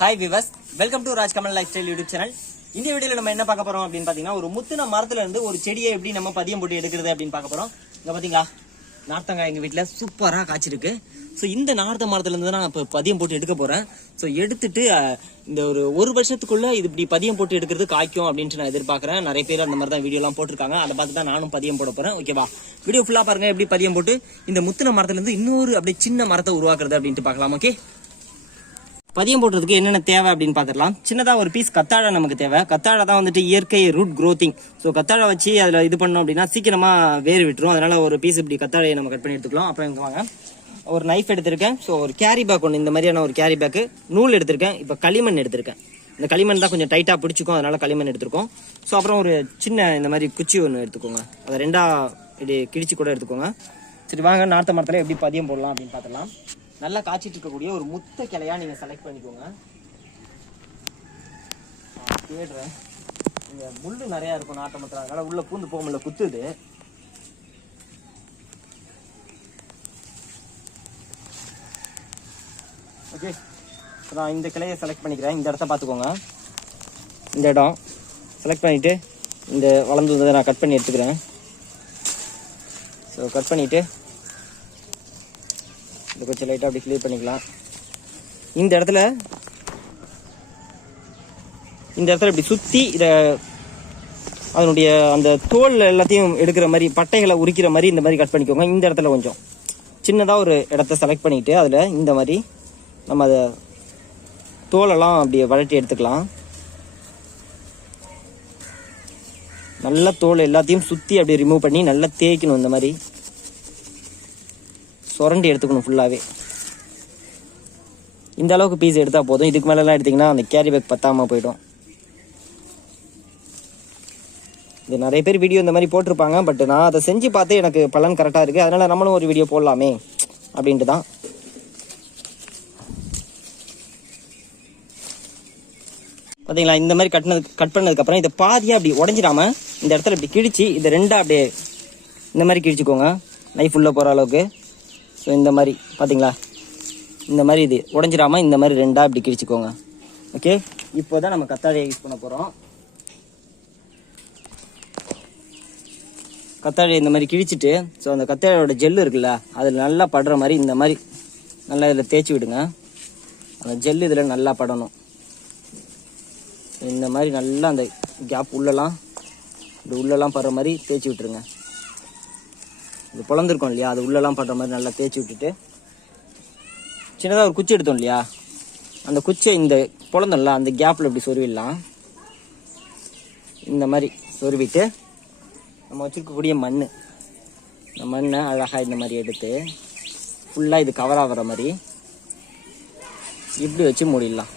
Hi viewers welcome to Raj Kamal life style YouTube channel இந்த வீடியோவில் நம்ம என்ன பார்க்க போகிறோம் அப்படின்னு பார்த்தீங்கன்னா ஒரு முத்துன மரத்துல இருந்து ஒரு செடியை எப்படி நம்ம பதியம் போட்டு எடுக்கிறது அப்படின்னு பார்க்க போகிறோம் இங்கே பார்த்தீங்களா? நார்த்தங்காய் எங்கள் வீட்டில் சூப்பராக காய்ச்சிருக்கு. ஸோ இந்த நார்த்த மரத்துலேருந்து தான் நான் இப்போ பதியம் போட்டு எடுக்க போகிறேன் ஸோ எடுத்துட்டு இந்த ஒரு ஒரு வருஷத்துக்குள்ளே இது இப்படி பதியம் போட்டு எடுக்கிறது காய்க்கும் அப்படின்ட்டு நான் எதிர்பார்க்குறேன். நிறைய பேர் அந்த மாதிரி தான் வீடியோலாம் போட்டிருக்காங்க. அதை பார்த்து தான் நானும் பதியம் போட போகிறேன் ஓகேவா வீடியோ ஃபுல்லாக பாருங்கள் எப்படி பதியம் போட்டு இந்த முத்துன மரத்துலேருந்து இன்னொரு அப்படியே சின்ன மரத்தை உருவாக்குறது அப்படின்ட்டு பார்க்கலாம். ஓகே பதியம் போடுறதுக்கு என்னென்ன தேவை அப்படின்னு பார்த்துடலாம். சின்னதாக ஒரு பீஸ் கத்தாழை நமக்கு தேவை. கத்தாழை தான் வந்துட்டு இயற்கை ரூட் க்ரோத்திங் ஸோ கத்தாழை வச்சு அதில் இது பண்ணோம் அப்படின்னா சீக்கிரமாக வேர் விட்டுரும். அதனால் ஒரு பீஸ் இப்படி கத்தாழையை நம்ம கட் பண்ணி எடுத்துக்கலாம். அப்புறம் இங்கே வாங்க. ஒரு நைஃப் எடுத்திருக்கேன். ஸோ ஒரு கேரி பேக் ஒன்று இந்த மாதிரியான ஒரு கேரி பேக்கு நூல் எடுத்திருக்கேன். இப்போ களிமண் எடுத்திருக்கேன். இந்த களிமண் தான் கொஞ்சம் டைட்டாக பிடிச்சிக்கும். அதனால் களிமண் எடுத்திருக்கோம். ஸோ அப்புறம் ஒரு சின்ன இந்த மாதிரி குச்சி ஒன்று எடுத்துக்கோங்க. அதை ரெண்டாக இப்படி கிழிச்சு கூட எடுத்துக்கோங்க. சரி வாங்க. நார்த்த மரத்தில் எப்படி பதியம் போடலாம் அப்படின்னு பார்த்துடலாம். நல்லா காய்ச்சிட்டு இருக்கக்கூடிய ஒரு முத்த கிளையா நீங்கள் செலக்ட் பண்ணிக்கோங்க. ஆ, தேடுறேன். இங்கே முள்ளு நிறையா இருக்கும் நாட்டு மரத்தில் அதனால உள்ள பூந்து போக முடியல குத்துது. ஓகே நான் இந்த கிளையை செலக்ட் பண்ணிக்கிறேன். இந்த இடத்த பார்த்துக்கோங்க. இந்த இடம். செலக்ட் பண்ணிவிட்டு இந்த வளர்ந்து வந்ததை நான் கட் பண்ணி எடுத்துக்கிறேன். ஸோ கட் பண்ணிவிட்டு இதை கொஞ்சம் லைட்டாக அப்படி கிளியர் பண்ணிக்கலாம். இந்த இடத்துல இந்த இடத்துல இப்படி சுற்றி இதை அதனுடைய அந்த தோல் எல்லாத்தையும் எடுக்கிற மாதிரி பட்டைகளை உரிக்கிற மாதிரி இந்த மாதிரி கட் பண்ணிக்கோங்க. இந்த இடத்துல கொஞ்சம். சின்னதாக ஒரு இடத்த செலக்ட் பண்ணிட்டு அதில் இந்த மாதிரி நம்ம அதை தோலெல்லாம் அப்படியே வளர்த்தி எடுத்துக்கலாம். நல்லா தோல் எல்லாத்தையும் சுற்றி அப்படியே ரிமூவ் பண்ணி நல்லா தேய்க்கணும் இந்த மாதிரி. சுரண்டி எடுத்துக்கணும் ஃபுல்லாகவே இந்த அளவுக்கு பீஸ் எடுத்தால் போதும். இதுக்கு மேலெலாம் எடுத்திங்கன்னா அந்த கேரி பேக் பத்தாமல் போயிடும். இது நிறைய பேர் வீடியோ இந்த மாதிரி போட்டிருப்பாங்க பட் நான் அதை செஞ்சு பார்த்து எனக்கு பலன் கரெக்டாக இருக்குது அதனால் நம்மளும் ஒரு வீடியோ போடலாமே அப்படின்ட்டு தான். பார்த்தீங்களா இந்த மாதிரி கட்டினது கட் பண்ணதுக்கப்புறம் இதை பாதியாக அப்படி உடஞ்சிடாம இந்த இடத்துல இப்படி கிழிச்சு இதை ரெண்டாக அப்படியே இந்த மாதிரி கிழிச்சுக்கோங்க. நைஃப் உள்ளே போகிற அளவுக்கு. ஸோ இந்த மாதிரி பார்த்தீங்களா இந்த மாதிரி இது. உடஞ்சிடாமல் இந்த மாதிரி ரெண்டாக இப்படி கிழிச்சிக்கோங்க. ஓகே இப்போ தான் நம்ம கத்தாழையை யூஸ் பண்ண போகிறோம் கத்தாழை இந்த மாதிரி கிழிச்சிட்டு ஸோ அந்த கத்தாழையோட ஜெல்லு இருக்குல்ல அதில் நல்லா படுற மாதிரி இந்த மாதிரி நல்லா இதில் தேய்ச்சி விடுங்க. அந்த ஜெல் இதில் நல்லா படணும். இந்த மாதிரி நல்லா அந்த கேப் உள்ளலாம் இந்த உள்ளலாம் படுற மாதிரி தேய்ச்சி விட்டுருங்க. இது பிளந்துருக்கோம் இல்லையா? அது உள்ளெல்லாம் பண்ணுற மாதிரி நல்லா தேய்ச்சி விட்டுட்டு. சின்னதாக ஒரு குச்சி எடுத்தோம் இல்லையா? அந்த குச்சியை இந்த பொழந்தோம்ல அந்த கேப்பில் இப்படி சொருவிடலாம். இந்த மாதிரி சொருவிட்டு நம்ம வச்சுருக்கக்கூடிய மண் இந்த மண்ணை அழகாக இந்த மாதிரி எடுத்து ஃபுல்லாக இது கவர் ஆகிற மாதிரி இப்படி வச்சு மூடிடலாம்.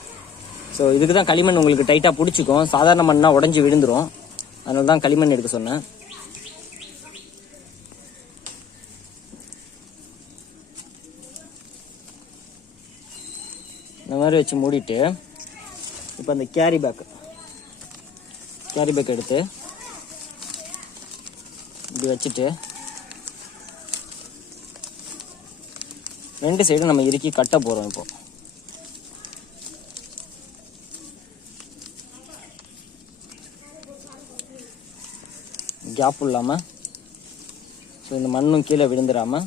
ஸோ இதுக்கு தான் களிமண் உங்களுக்கு டைட்டாக பிடிச்சிக்கும். சாதாரண மண்ணாக உடஞ்சி விழுந்துரும். அதனால தான் களிமண் எடுக்க சொன்னேன். இந்த மாதிரி வச்சு மூடிட்டு இப்போ அந்த கேரி பேக் கேரி பேக் எடுத்து இப்படி வச்சுட்டு ரெண்டு சைடும் நம்ம இறுக்கி கட்ட போகிறோம் இப்போ. கேப் இல்லாமல் ஸோ இந்த மண்ணும் கீழே விழுந்துடாம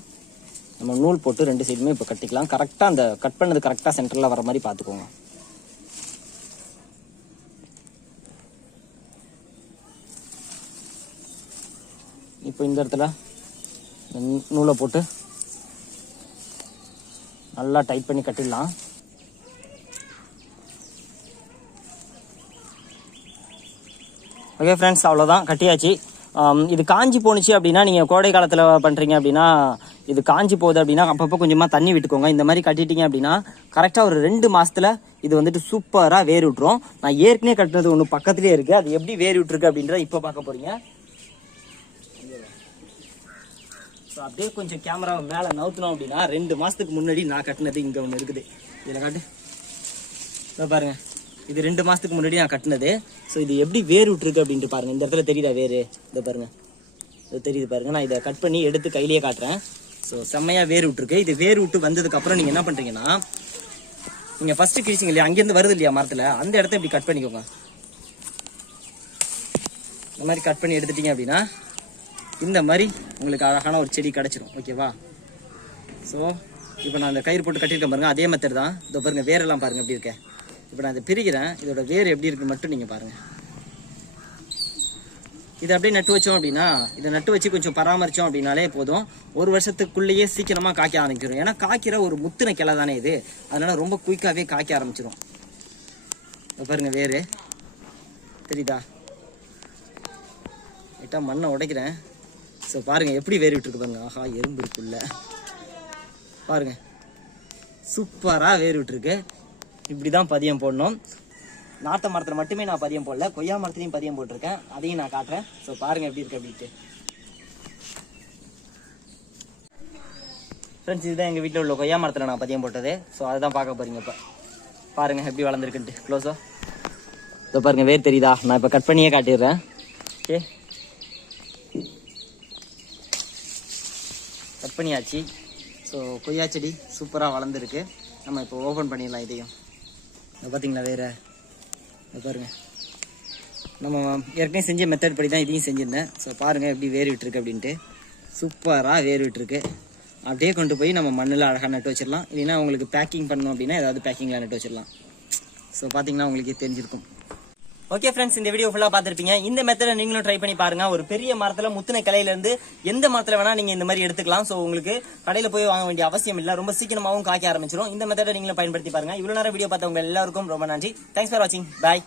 நம்ம நூல் போட்டு ரெண்டு சைடுமே இப்போ கட்டிக்கலாம். கரெக்டாக அந்த கட் பண்ணது கரெக்டாக சென்டரில் வர மாதிரி பார்த்துக்கோங்க. இப்போ இந்த இடத்துல நூலை போட்டு நல்லா டைட் பண்ணி கட்டிடலாம். ஓகே ஃப்ரெண்ட்ஸ் அவ்வளோதான் கட்டியாச்சு. இது காஞ்சி போணுச்சு அப்படின்னா நீங்கள் கோடை காலத்தில் பண்ணுறீங்க அப்படின்னா இது காஞ்சி போகுது அப்படின்னா அப்பப்போ கொஞ்சமாக தண்ணி விட்டுக்கோங்க. இந்த மாதிரி கட்டிட்டீங்க அப்படின்னா கரெக்டாக ஒரு ரெண்டு மாதத்தில் இது வந்துட்டு சூப்பராக வேர் விட்டுரும் நான் ஏற்கனவே கட்டினது ஒன்று பக்கத்துலேயே இருக்குது அது எப்படி வேர் விட்டுருக்கு அப்படின்றத இப்போ பார்க்க போகிறீங்க ஸோ அப்படியே கொஞ்சம் கேமராவை மேலே நவுத்தினோம் அப்படின்னா ரெண்டு மாதத்துக்கு முன்னாடி நான் கட்டினது இங்கே ஒன்று இருக்குது. இதில் காட்டு. இதோ பாருங்க. இது ரெண்டு மாதத்துக்கு முன்னாடி நான் கட்டினது. ஸோ இது எப்படி வேர் விட்டுருக்கு அப்படின்ட்டு பாருங்க. இந்த இடத்துல தெரியுதா வேறு? இதை பாருங்கள் இது தெரியுது பாருங்கள் நான் இதை கட் பண்ணி எடுத்து கையிலேயே காட்டுறேன். ஸோ செம்மையாக வேர் விட்டுருக்கு. இது வேர் விட்டு வந்ததுக்கு அப்புறம் என்ன பண்ணுறீங்கன்னா நீங்கள் ஃபஸ்ட்டு கிழிச்சிங்க இல்லையா? அங்கேருந்து வருது இல்லையா மரத்தில்? அந்த இடத்த இப்படி கட் பண்ணிக்கோங்க. இந்த மாதிரி கட் பண்ணி எடுத்துட்டீங்க அப்படின்னா இந்த மாதிரி உங்களுக்கு அழகான ஒரு செடி கிடச்சிரும். ஓகேவா ஸோ இப்போ நான் அந்த கயிறு போட்டு கட்டியிருக்கேன் பாருங்கள் அதே மெத்தட் தான். இதோ பாருங்கள் வேரெல்லாம் பாருங்கள் எப்படி இருக்கேன் இப்போ நான் அதை பிரிக்கிறேன். இதோட வேர் எப்படி இருக்குன்னு மட்டும் நீங்கள் பாருங்கள் இதை அப்படியே நட்டு வச்சோம் அப்படின்னா இதை நட்டு வச்சு கொஞ்சம் பராமரித்தோம் அப்படின்னாலே போதும். ஒரு வருஷத்துக்குள்ளேயே சீக்கிரமாக காய்க்க ஆரம்பிச்சிடும் ஏன்னா காய்க்கிற ஒரு முத்தின கிளை தானே இது. அதனால் ரொம்ப குயிக்காகவே காய்க்க ஆரம்பிச்சிடும் பாருங்கள் பாருங்க வேறு. தெரியுதா? எட்டா மண்ணை உடைக்கிறேன். ஸோ பாருங்கள் எப்படி வேறு விட்டுருக்கு பாருங்க. ஆஹா எறும்பு இருக்குள்ள பாருங்கள் சூப்பராக வேறு விட்டுருக்கு. இப்படி தான் பதியம் போடணும். நாட்டு மரத்தில் மட்டுமே நான் பதியம் போடல. கொய்யா மரத்துலையும் பதியம் போட்டிருக்கேன். அதையும் நான் காட்டுறேன். ஸோ பாருங்க எப்படி இருக்கு அப்படின்ட்டு. ஃப்ரெண்ட்ஸ் இதுதான் எங்கள் வீட்டில் உள்ள கொய்யா மரத்தில் நான் பதியம் போட்டது. ஸோ அதை தான் பார்க்க போறீங்க இப்போ. பாருங்க எப்படி வளர்ந்துருக்குன்ட்டு. க்ளோஸோ இதோ பாருங்க வேர் தெரியுதா? நான் இப்போ கட் பண்ணியே காட்டிடுறேன். ஓகே கட் பண்ணியாச்சு. ஸோ கொய்யா செடி சூப்பராக வளர்ந்துருக்கு. நம்ம இப்போ ஓப்பன் பண்ணிடலாம் இதையும். இதை பார்த்தீங்களா வேறு? இதை பாருங்கள் நம்ம ஏற்கனவே செஞ்ச மெத்தட் படி தான் இதையும் செஞ்சுருந்தேன். ஸோ பாருங்கள் எப்படி வேர் விட்டுருக்கு அப்படின்ட்டு. சூப்பராக வேர் விட்டுருக்கு அப்படியே கொண்டு போய் நம்ம மண்ணில் அழகாக நட்டு வச்சிடலாம். இல்லைன்னா உங்களுக்கு பேக்கிங் பண்ணணும் அப்படின்னா ஏதாவது பேக்கிங்கில் நட்டு வச்சிடலாம். ஸோ பார்த்தீங்கன்னா உங்களுக்கே தெரிஞ்சிருக்கும். ஓகே ஃப்ரெண்ட்ஸ் இந்த வீடியோ ஃபுல்லாக பார்த்துருப்பீங்க. இந்த மெத்தடை நீங்களும் ட்ரை பண்ணி பாருங்க. ஒரு பெரிய மரத்தில் முத்தின கிளையில எந்த மரத்தில் வேணால் நீங்கள் இந்த மாதிரி எடுத்துக்கலாம். ஸோ உங்களுக்கு கடையில் போய் வாங்க வேண்டிய அவசியம் இல்லை. ரொம்ப சீக்கிரமாகவும் காய்க்க ஆரம்பிச்சிடும் இந்த மெத்தடை நீங்களும் பயன்படுத்தி பாருங்க. இவ்வளோ நேரம் வீடியோ பார்த்தவங்க எல்லாருக்கும் ரொம்ப நன்றி. தேங்க்ஸ் ஃபார் வாட்சிங் பாய்